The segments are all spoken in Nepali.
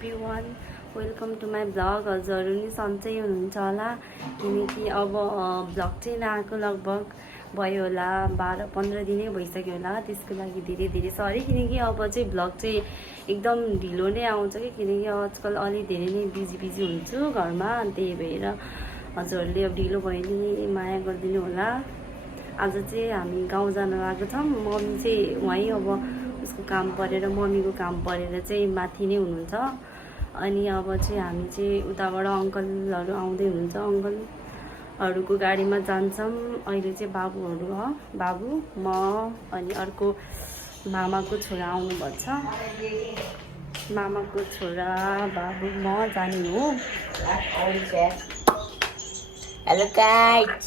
Everyone welcome to my blog. हजुरहरू नि सन्चै हुनुहुन्छ होला किनकि अब ब्लग चाहिँ नआएको लगभग भयो होला 12-15 दिनै भइसक्यो होला। त्यसको लागि धेरै धेरै सरी किनकि अब चाहिँ ब्लग चाहिँ एकदम ढिलो नै आउँछ कि किनकि आजकल अलि धेरै नै बिजी हुन्छु घरमा। त्यही भएर हजुरहरूले अब ढिलो भयो नि माया गरिदिनु होला। आज चाहिँ हामी गाउँ जान लागेको छौँ। मम्मी चाहिँ वहीँ अब उसको काम परेर मम्मीको काम परेर चाहिँ माथि नै हुनुहुन्छ। अनि अब चाहिँ हामी चाहिँ उताबाट अङ्कलहरू आउँदै हुनुहुन्छ, अङ्कलहरूको गाडीमा जान्छौँ। अहिले चाहिँ बाबुहरू हो, बाबु म अनि अर्को मामाको छोरा आउनुभएको छ। मामाको छोरा बाबु म जाने हो। Hello guys.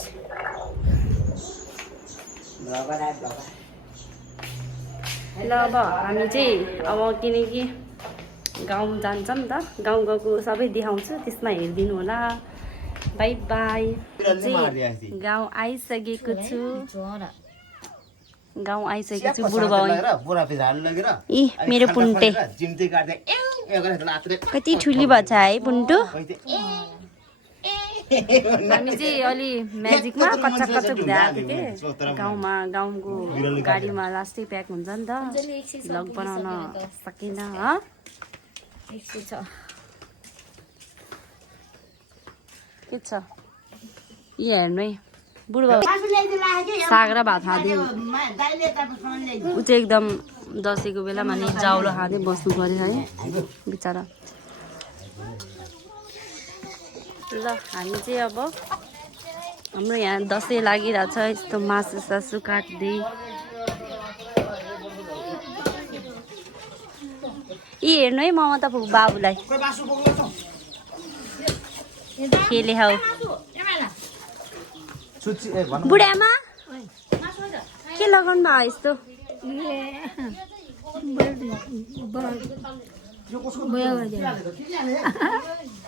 ल अब हामी चाहिँ अब किनकि गाउँ जान्छौँ नि त, गाउँ गएको सबै देखाउँछु, त्यसमा हेरिदिनु होला। By by. गाउँ आइसकेको छु, गाउँ आइसकेको छु। बुढो बाउ इ मेरो पुन्टे कति ठुली भएछ है पुन्टु। हामी चाहिँ अलि म्याजिकमा कच्चा हुँदै आएको थिएँ गाउँमा। गाउँको गाडीमा लास्टै प्याक हुन्छ नि त, भ्लग बनाउन सकिनँ। के छ यी हेर्नु है बुढो बाबु साग र भात खाँदै, ऊ चाहिँ एकदम दसैँको बेलामा नि जाउलो खाँदै बस्नु पऱ्यो है बिचरा। ल हामी चाहिँ अब हाम्रो यहाँ दसैँ लागिरहेछ, यस्तो मासु सासु काट्दै। यी हेर्नु है ममता बाबुलाई खेले हौ। बुढामा के लगाउनु भयो यस्तो?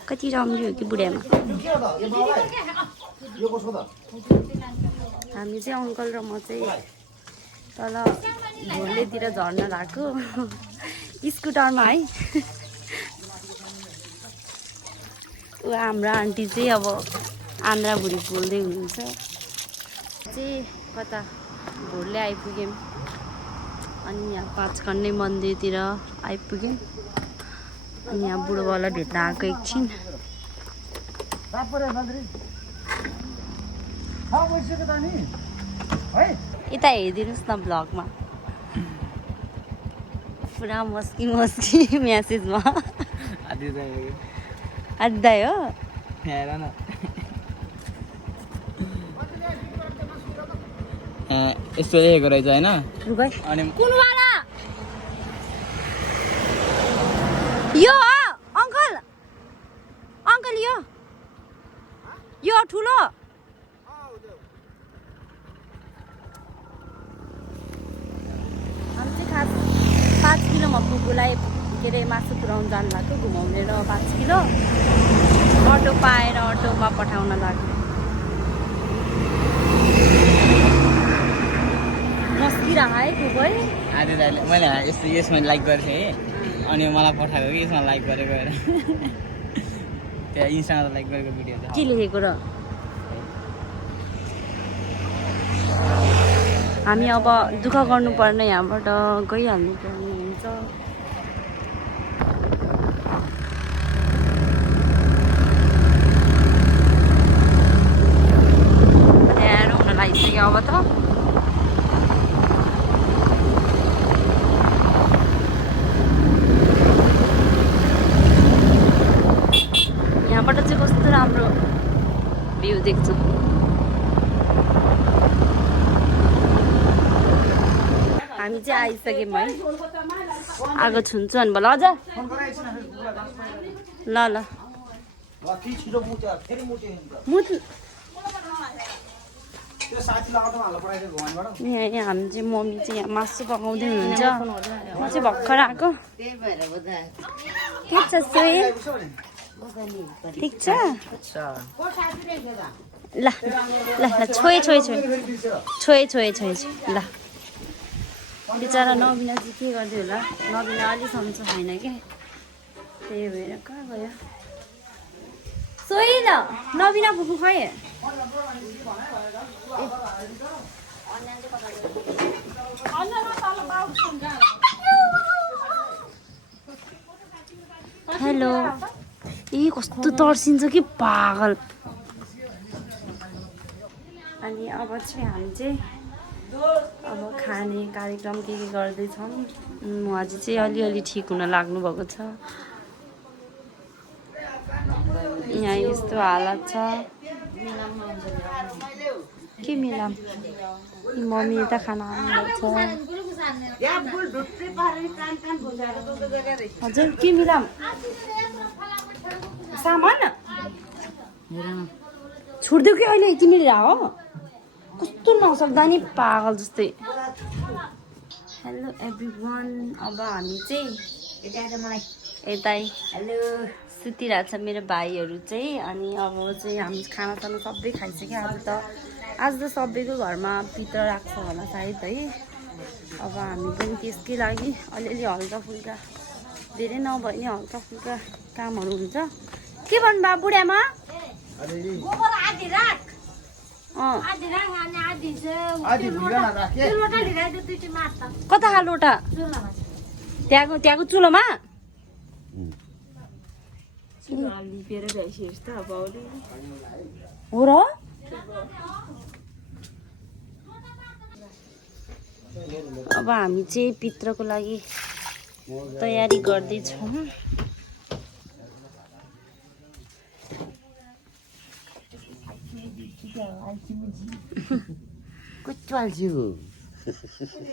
कति राम्रो हो कि बुढामा। हामी चाहिँ अङ्कल र म चाहिँ तल भोलेतिर झर्न लाग्यो स्कुटरमा है। ऊ हाम्रो आन्टी चाहिँ अब आन्द्रा भुँडी बोल्दै हुनुहुन्छ। चाहिँ कता भोरले आइपुग्यौँ अनि यहाँ 5 खण्डै मन्दिरतिर आइपुग्यौँ। अनि यहाँ बुढोबाउलाई भेट्न आएको एकछिन। यता हेरिदिनुहोस् न ब्लगमा पुरा मस्की म्यासेजमा आद्दाय हो। यस्तो लेखेको रहेछ होइन। अनि कुनवाला यो हो अङ्कल, अङ्कल यो ठुलो। हामी चाहिँ खास 5 किलोमा पुगुलाई के अरे मासु पुऱ्याउनु जानु लाग्यो, घुमाउने र 5 किलो अटो पाएर अटोमा पठाउन लाग्यो। मस्किरह है खुबै। आधी दाइले मैले यस्तो यसमा लाइक गरेको थिएँ अनि मलाई पठाएको कि यसमा लाइक गरेको हेर। त्यहाँ इन्स्टामा लाइक गरेको भिडियो के लेखेको र? हामी अब दुःख गर्नुपर्ने यहाँबाट गइहाल्नु पर्ने हुन्छ। ल्याएर हुन लागिसक्यो अब त। यहाँबाट चाहिँ कस्तो राम्रो भ्यू देख्छु। हामी चाहिँ आइसक्यौँ है। आगो छुन्छु अनि भयो। हजुर ल ल यहाँ हामी चाहिँ मम्मी चाहिँ यहाँ मासु पकाउँदै हुनुहुन्छ। म चाहिँ भर्खर आएको। के छ सोही ठिक छ? ल ल ल छोए ल। बिचरा नबिना चाहिँ के गर्दै होला, नबिना अलि सन्चो छैन कि। त्यही भएर कहाँ गयो सोही ल नबिना फुफू खै हेलो ए कस्तो तर्सिन्छ कि पागल अनि अब चाहिँ हामी चाहिँ अब खाने कार्यक्रम के गर्दैछौँ उहाँ चाहिँ अलिअलि ठिक हुन लाग्नु भएको छ यहाँ यस्तो हालत छ के मिलाम मम्मी यता खाना आउनुहुन्छ हजुर के मिलाम सामान छोडिदियो कि अहिले तिमीले हो कस्तो नसक्दा नि पागल जस्तै हेलो एभ्रिवान अब हामी चाहिँ यतै हेलो सुतिरहेको छ मेरो भाइहरू चाहिँ अनि अब चाहिँ हामी खानासाना सबै खाइसक्यो आज त सबैको घरमा पित्र राख्छ होला सायद है अब हामी पनि त्यसकै लागि अलिअलि हल्का फुल्का धेरै नभए नि हल्का फुल्का कामहरू हुन्छ के भन्नु भयो बुढियामा कता खा लोटा त्यहाँको चुलोमा हो र अब हामी चाहिँ पित्रको लागि तयारी गर्दैछौँ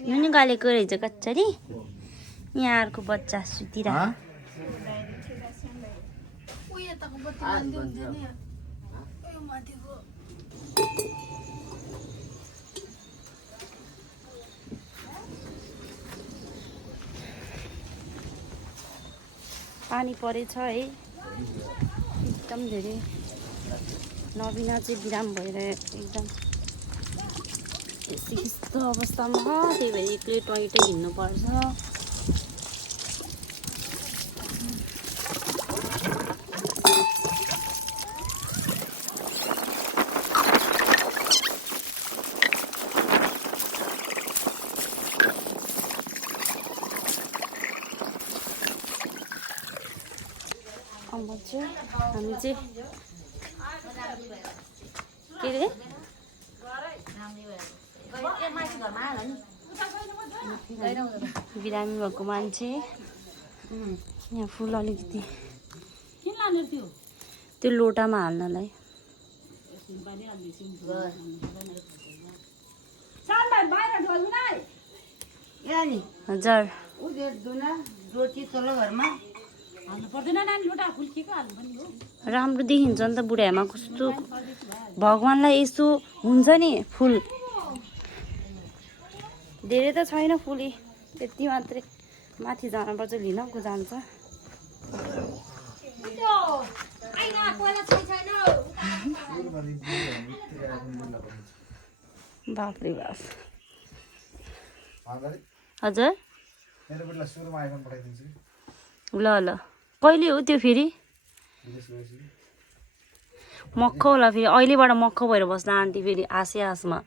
नुनी गलेको रहेछ कच्चरी यहाँहरूको बच्चा सुतिरहेको पानी परेछ है एकदम धेरै नबिना चाहिँ बिराम भएर एकदम यस्तो अवस्थामा त्यही भएर एक्लै टोइटै हिँड्नुपर्छ अब चाहिँ हामी चाहिँ के अरे बिरामी भएको मान्छे यहाँ फुल अलिकति त्यो लोटामा हाल्नलाई हजुर राम्रो देखिन्छ नि त बुढामा कस्तो भगवान्लाई यस्तो हुन्छ नि फुल धेरै त छैन फुली त्यति मात्रै माथि जानुपर्छ लिन को जान्छ बाफरे बाफ हजुर ल ल कहिले हो त्यो फेरि मक्ख होला फेरि अहिलेबाट मक्ख भएर बस्न आन्टी फेरि आसे आसमा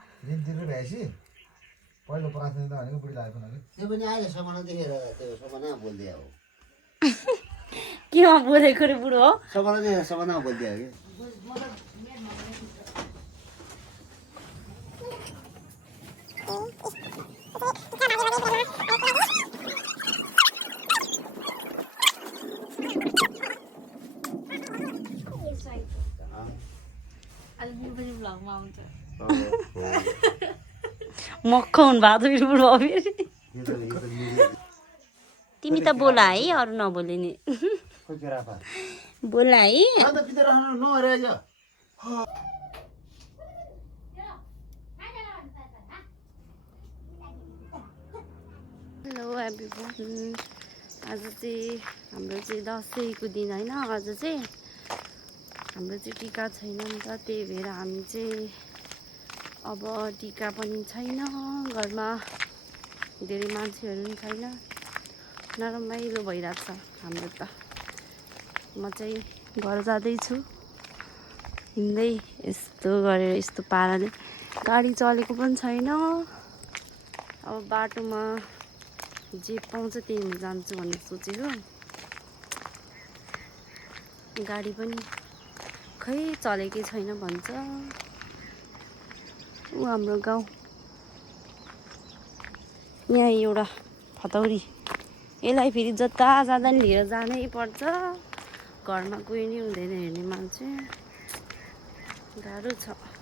केमा बोलेको रे बुढो हो मक्ख हुनु भएको बुढो फेरि तिमी त बोला है अरू नबोले नि बोला है हेलो एभ्रिवान आज चाहिँ हाम्रो चाहिँ दसैँको दिन होइन आज चाहिँ हाम्रो चाहिँ टिका छैन नि त त्यही भएर हामी चाहिँ अब टिका पनि छैन घरमा धेरै मान्छेहरू पनि छैन नरमाइलो भइरहेको छ हाम्रो त म चाहिँ घर जाँदैछु हिँड्दै यस्तो गरेर यस्तो पाराले गाडी चलेको पनि छैन अब बाटोमा जे पाउँछ त्यहीमा जान्छु भन्ने सोचेको गाडी पनि खै चलेकै छैन भन्छ ऊ हाम्रो गाउँ यहाँ एउटा फतौरी यसलाई फेरि जता जाँदा नि लिएर जानै पर्छ घरमा कोही नि हुँदैन हेर्ने मान्छे गाह्रो छ